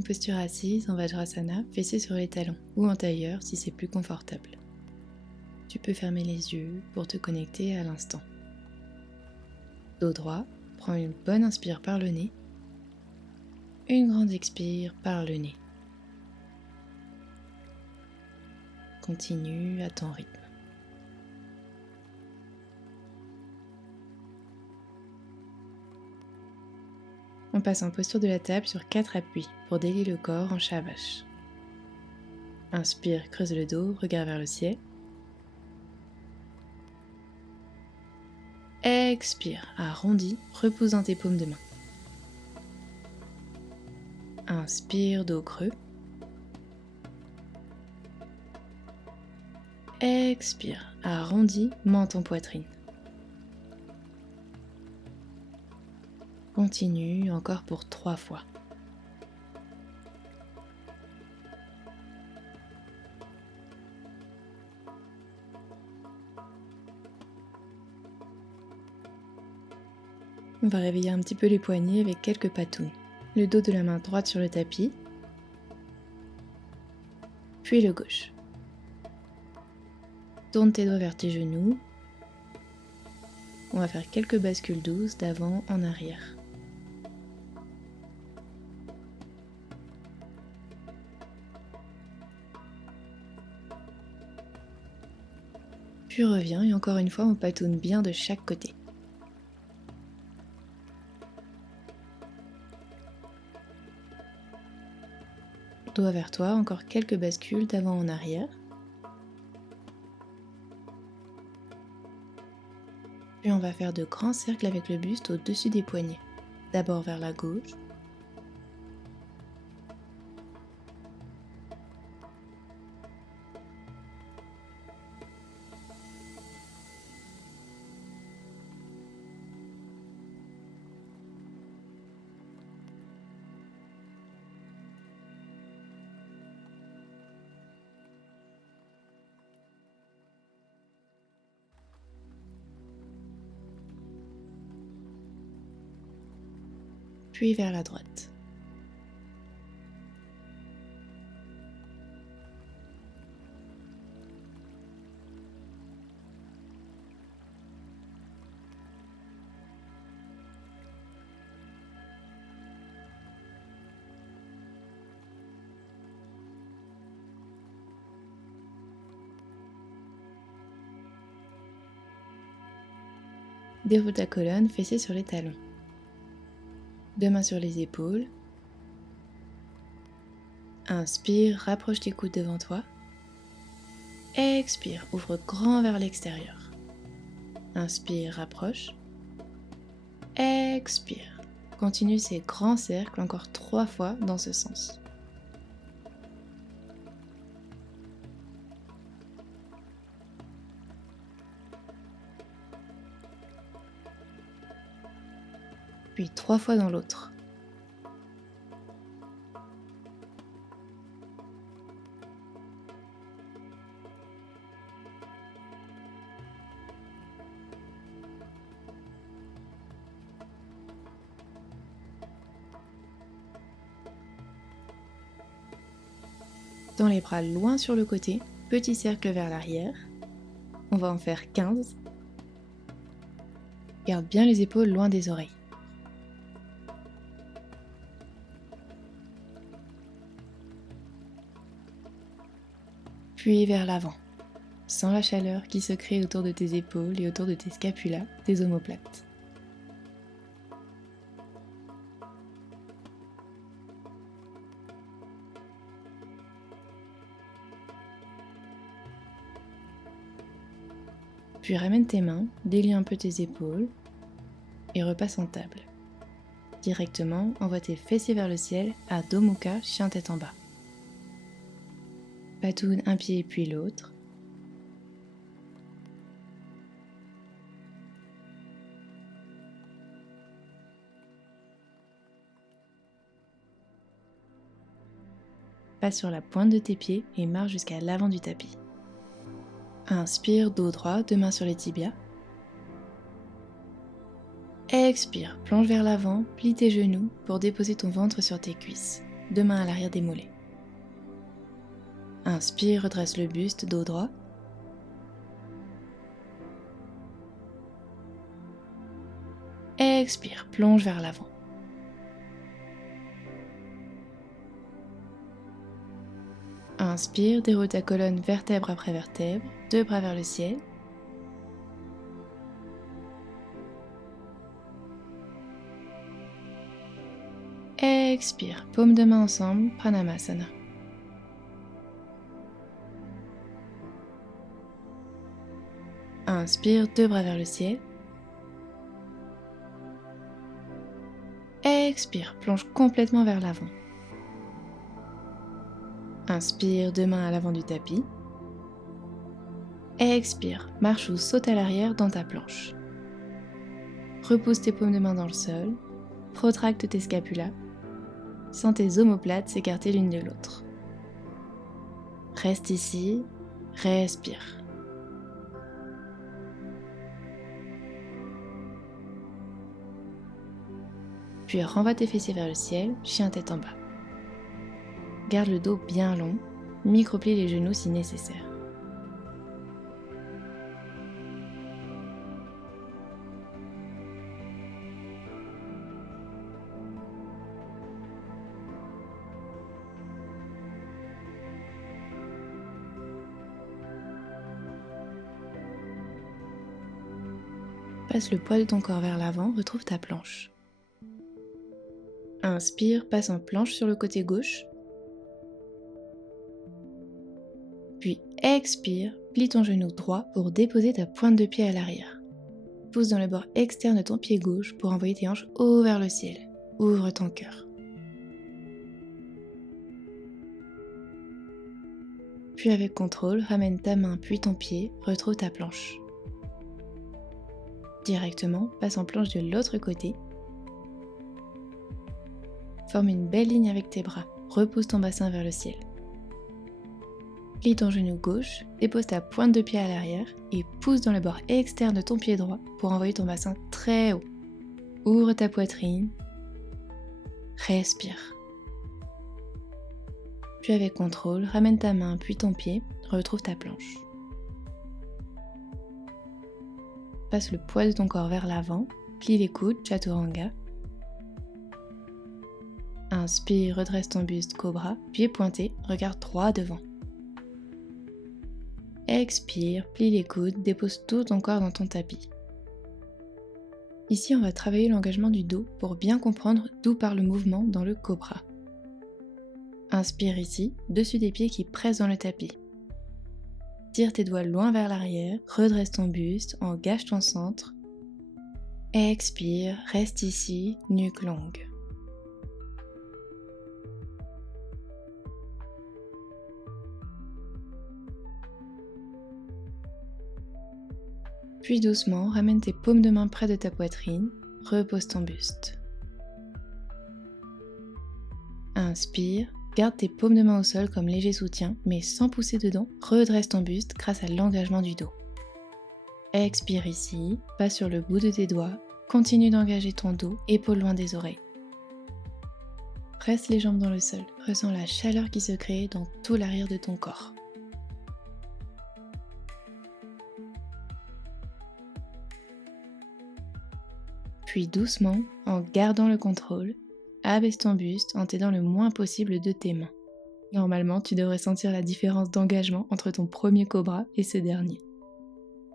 une posture assise en Vajrasana, fessée sur les talons ou en tailleur si c'est plus confortable. Tu peux fermer les yeux pour te connecter à l'instant. Dos droit, prends une bonne inspire par le nez, une grande expire par le nez. Continue à ton rythme. On passe en posture de la table sur 4 appuis pour délier le corps en chat vache. Inspire, creuse le dos, regarde vers le ciel. Expire, arrondis, repose dans tes paumes de main. Inspire, dos creux. Expire, arrondis, menton poitrine. Continue encore pour 3 fois. On va réveiller un petit peu les poignets avec quelques patounes. Le dos de la main droite sur le tapis, puis le gauche. Tourne tes doigts vers tes genoux. On va faire quelques bascules douces d'avant en arrière. Puis reviens et encore une fois on patoune bien de chaque côté. Doigt vers toi, encore quelques bascules d'avant en arrière. Puis on va faire de grands cercles avec le buste au-dessus des poignets. D'abord vers la gauche. Puis vers la droite. Déroule ta colonne, fessée sur les talons. Deux mains sur les épaules. Inspire, rapproche tes coudes devant toi. Expire, ouvre grand vers l'extérieur. Inspire, rapproche. Expire. Continue ces grands cercles encore 3 fois dans ce sens. Puis 3 fois dans l'autre. Tends les bras loin sur le côté, petit cercle vers l'arrière. On va en faire 15. Garde bien les épaules loin des oreilles. Puis vers l'avant. Sens la chaleur qui se crée autour de tes épaules et autour de tes scapulas, tes omoplates. Puis ramène tes mains, délie un peu tes épaules et repasse en table. Directement, envoie tes fessiers vers le ciel à Adho Mukha, chien tête en bas. Patoune un pied puis l'autre. Passe sur la pointe de tes pieds et marche jusqu'à l'avant du tapis. Inspire, dos droit, 2 mains sur les tibias. Expire, plonge vers l'avant, plie tes genoux pour déposer ton ventre sur tes cuisses. deux mains à l'arrière des mollets. Inspire, redresse le buste, dos droit. Expire, plonge vers l'avant. Inspire, déroule ta colonne vertèbre après vertèbre, deux bras vers le ciel. Expire, paume de main ensemble, Pranamasana. Inspire, deux bras vers le ciel. Expire, plonge complètement vers l'avant. Inspire, deux mains à l'avant du tapis. Expire, marche ou saute à l'arrière dans ta planche. Repousse tes paumes de main dans le sol. Protracte tes scapulas. Sens tes omoplates s'écarter l'une de l'autre. Reste ici, respire. Puis renvoie tes fessiers vers le ciel, chien tête en bas. Garde le dos bien long, microplie les genoux si nécessaire. Passe le poids de ton corps vers l'avant, retrouve ta planche. Inspire, passe en planche sur le côté gauche. Puis expire, plie ton genou droit pour déposer ta pointe de pied à l'arrière. Pousse dans le bord externe de ton pied gauche pour envoyer tes hanches haut vers le ciel. Ouvre ton cœur. Puis avec contrôle, ramène ta main puis ton pied, retrouve ta planche. Directement, passe en planche de l'autre côté. Forme une belle ligne avec tes bras. Repousse ton bassin vers le ciel. Plie ton genou gauche, dépose ta pointe de pied à l'arrière et pousse dans le bord externe de ton pied droit pour envoyer ton bassin très haut. Ouvre ta poitrine. Respire. Puis avec contrôle, ramène ta main puis ton pied, retrouve ta planche. Passe le poids de ton corps vers l'avant, plie les coudes, Chaturanga. Inspire, redresse ton buste, cobra, pied pointé, regard droit devant. Expire, plie les coudes, dépose tout ton corps dans ton tapis. Ici, on va travailler l'engagement du dos pour bien comprendre d'où part le mouvement dans le cobra. Inspire ici, dessus des pieds qui pressent dans le tapis. Tire tes doigts loin vers l'arrière, redresse ton buste, engage ton centre. Expire, reste ici, nuque longue. Puis doucement, ramène tes paumes de main près de ta poitrine, repose ton buste. Inspire, garde tes paumes de main au sol comme léger soutien, mais sans pousser dedans, redresse ton buste grâce à l'engagement du dos. Expire ici, passe sur le bout de tes doigts, continue d'engager ton dos, épaules loin des oreilles. Presse les jambes dans le sol, ressens la chaleur qui se crée dans tout l'arrière de ton corps. Puis doucement, en gardant le contrôle, abaisse ton buste en t'aidant le moins possible de tes mains. Normalement, tu devrais sentir la différence d'engagement entre ton premier cobra et ce dernier.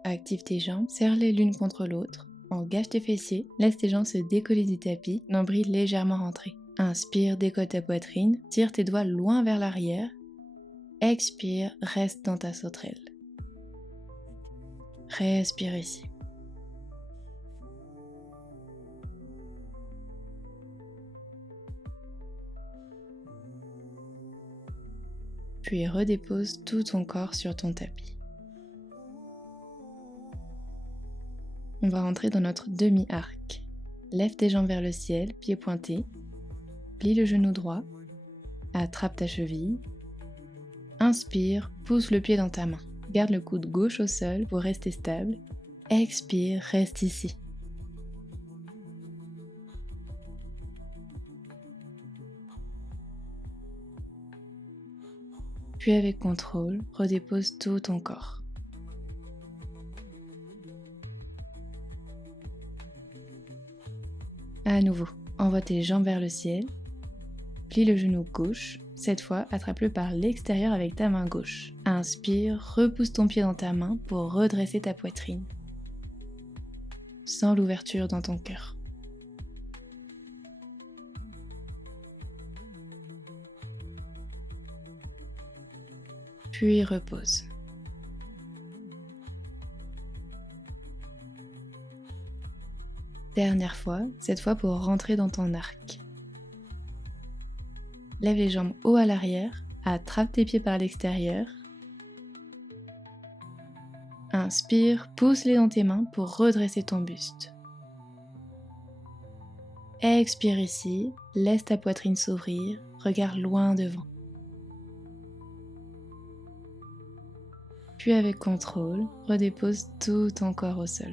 Active tes jambes, serre-les l'une contre l'autre, engage tes fessiers, laisse tes jambes se décoller du tapis, nombril légèrement rentré. Inspire, décolle ta poitrine, tire tes doigts loin vers l'arrière. Expire, reste dans ta sauterelle. Respire ici. Puis redépose tout ton corps sur ton tapis. On va rentrer dans notre demi-arc. Lève tes jambes vers le ciel, pieds pointés. Plie le genou droit. Attrape ta cheville. Inspire, pousse le pied dans ta main. Garde le coude gauche au sol pour rester stable. Expire, reste ici. Puis avec contrôle, redépose tout ton corps. À nouveau, envoie tes jambes vers le ciel. Plie le genou gauche. Cette fois, attrape-le par l'extérieur avec ta main gauche. Inspire, repousse ton pied dans ta main pour redresser ta poitrine. Sens l'ouverture dans ton cœur. Puis repose. Dernière fois, cette fois pour rentrer dans ton arc. Lève les jambes haut à l'arrière, attrape tes pieds par l'extérieur. Inspire, pousse-les dans tes mains pour redresser ton buste. Expire ici, laisse ta poitrine s'ouvrir, regarde loin devant. Puis avec contrôle, redépose tout ton corps au sol.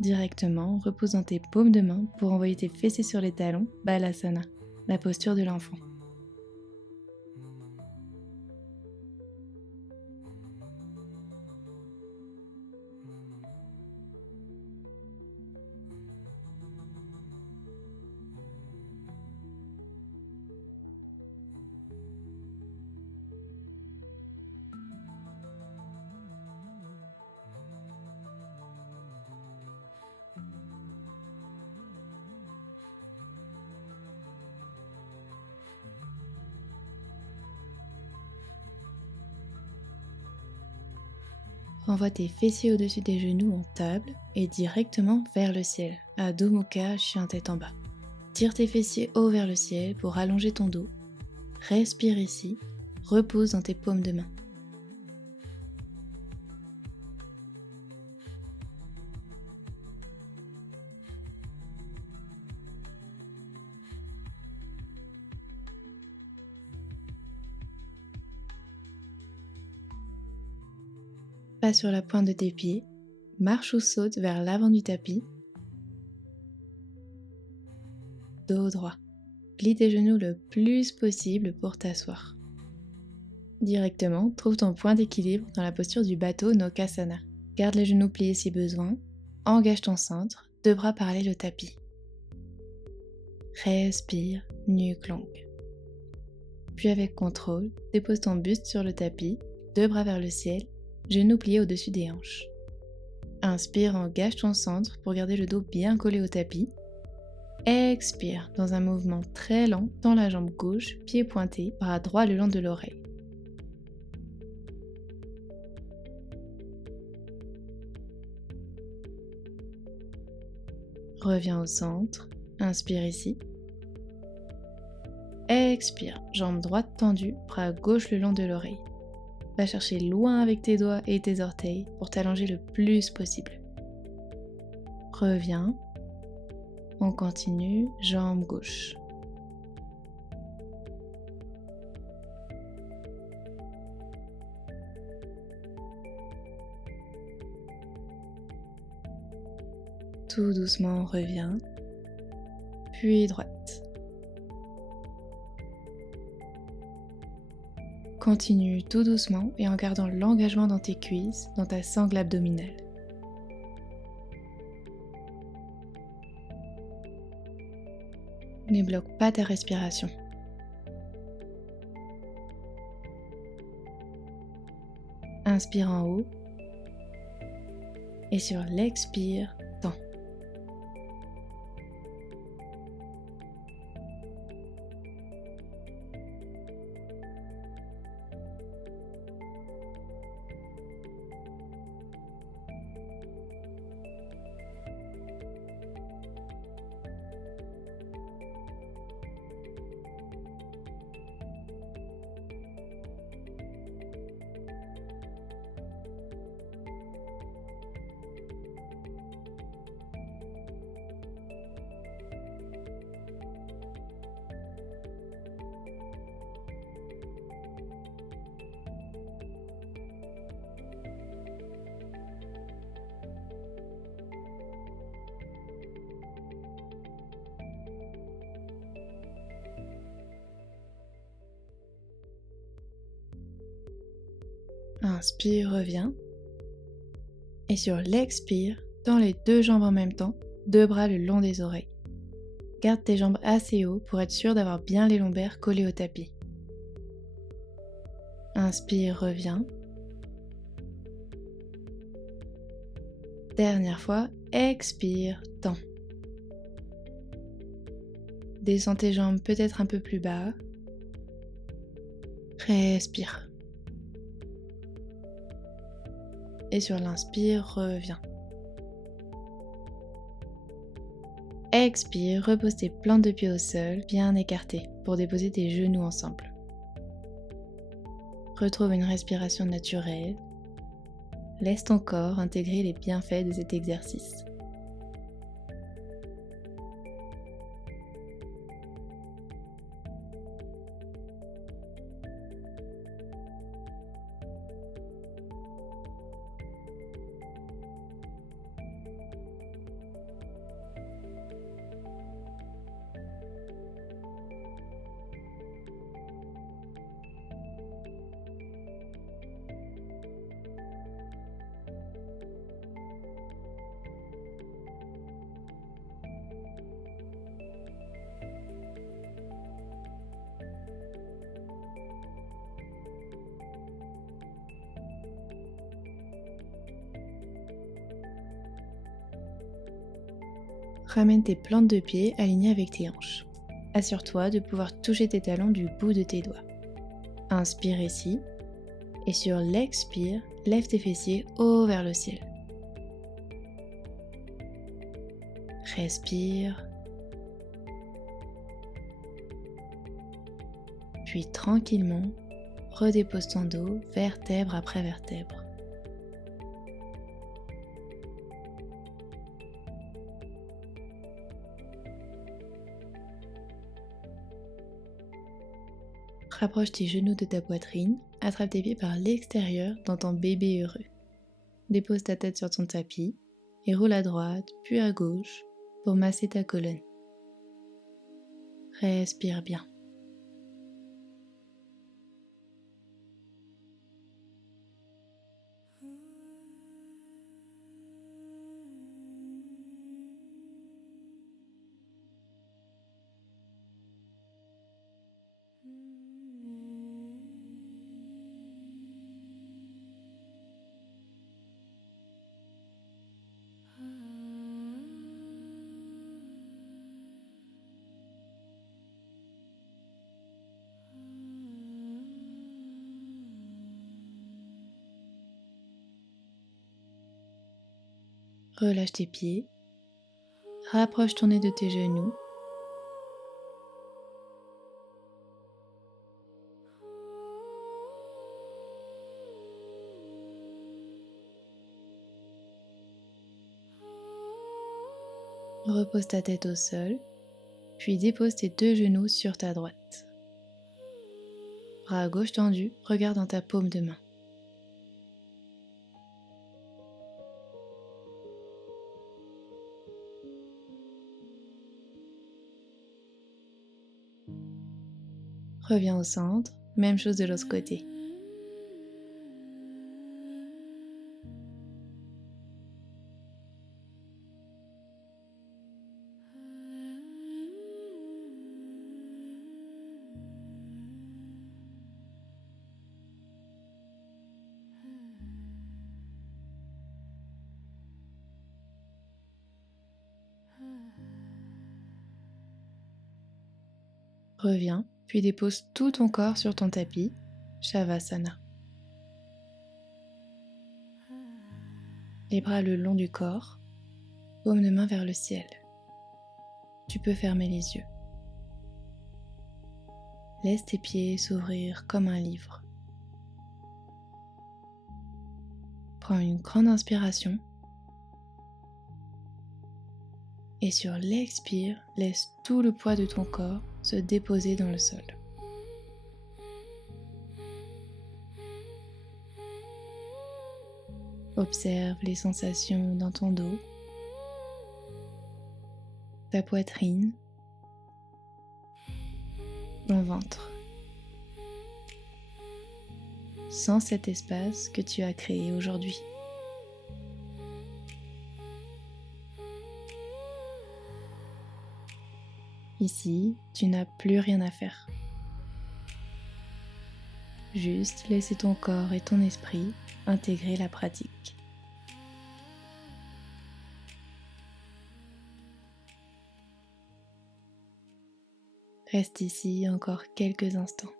Directement, repose dans tes paumes de main pour envoyer tes fessiers sur les talons, Balasana, la posture de l'enfant. Renvoie tes fessiers au-dessus des genoux en table et directement vers le ciel, Adho Mukha, chien tête en bas. Tire tes fessiers haut vers le ciel pour allonger ton dos. Respire ici, repose dans tes paumes de main. Pas sur la pointe de tes pieds, marche ou saute vers l'avant du tapis. Dos droit. Plie tes genoux le plus possible pour t'asseoir. Directement, trouve ton point d'équilibre dans la posture du bateau Nokasana. Garde les genoux pliés si besoin. Engage ton centre, deux bras parallèles au tapis. Respire, nuque longue. Puis avec contrôle, dépose ton buste sur le tapis, deux bras vers le ciel, genoux pliés au-dessus des hanches. Inspire, engage ton centre pour garder le dos bien collé au tapis. Expire, dans un mouvement très lent, tends la jambe gauche, pied pointé, bras droit le long de l'oreille. Reviens au centre, inspire ici. Expire, jambe droite tendue, bras gauche le long de l'oreille. Va chercher loin avec tes doigts et tes orteils pour t'allonger le plus possible. Reviens. On continue, jambe gauche. Tout doucement, on revient. Puis droite. Continue tout doucement et en gardant l'engagement dans tes cuisses, dans ta sangle abdominale. Ne bloque pas ta respiration. Inspire en haut et sur l'expire, tends. Inspire, reviens. Et sur l'expire, tends les deux jambes en même temps, deux bras le long des oreilles. Garde tes jambes assez haut pour être sûr d'avoir bien les lombaires collés au tapis. Inspire, reviens. Dernière fois, expire, tends. Descends tes jambes peut-être un peu plus bas. Respire. Et sur l'inspire, reviens. Expire, repose tes plantes de pied au sol, bien écartées, pour déposer tes genoux ensemble. Retrouve une respiration naturelle. Laisse ton corps intégrer les bienfaits de cet exercice. Ramène tes plantes de pied alignées avec tes hanches. Assure-toi de pouvoir toucher tes talons du bout de tes doigts. Inspire ici, et sur l'expire, lève tes fessiers haut vers le ciel. Respire. Puis tranquillement, redépose ton dos vertèbre après vertèbre. Rapproche tes genoux de ta poitrine, attrape tes pieds par l'extérieur dans ton bébé heureux. Dépose ta tête sur ton tapis et roule à droite puis à gauche pour masser ta colonne. Respire bien. Relâche tes pieds, rapproche ton nez de tes genoux. Repose ta tête au sol, puis dépose tes deux genoux sur ta droite. Bras gauche tendu, regarde dans ta paume de main. Reviens au centre, même chose de l'autre côté. Reviens, puis dépose tout ton corps sur ton tapis, Shavasana. Les bras le long du corps, paume de main vers le ciel. Tu peux fermer les yeux. Laisse tes pieds s'ouvrir comme un livre. Prends une grande inspiration et sur l'expire, laisse tout le poids de ton corps se déposer dans le sol. Observe les sensations dans ton dos, ta poitrine, ton ventre. sans cet espace que tu as créé aujourd'hui. Ici, tu n'as plus rien à faire. Juste laisser ton corps et ton esprit intégrer la pratique. Reste ici encore quelques instants.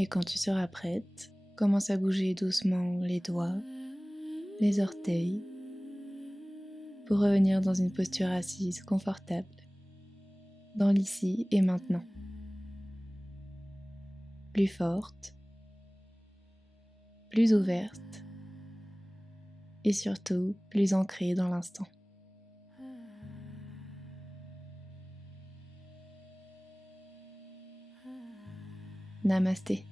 Et quand tu seras prête, commence à bouger doucement les doigts, les orteils, pour revenir dans une posture assise confortable, dans l'ici et maintenant. Plus forte, plus ouverte et surtout plus ancrée dans l'instant. Namasté.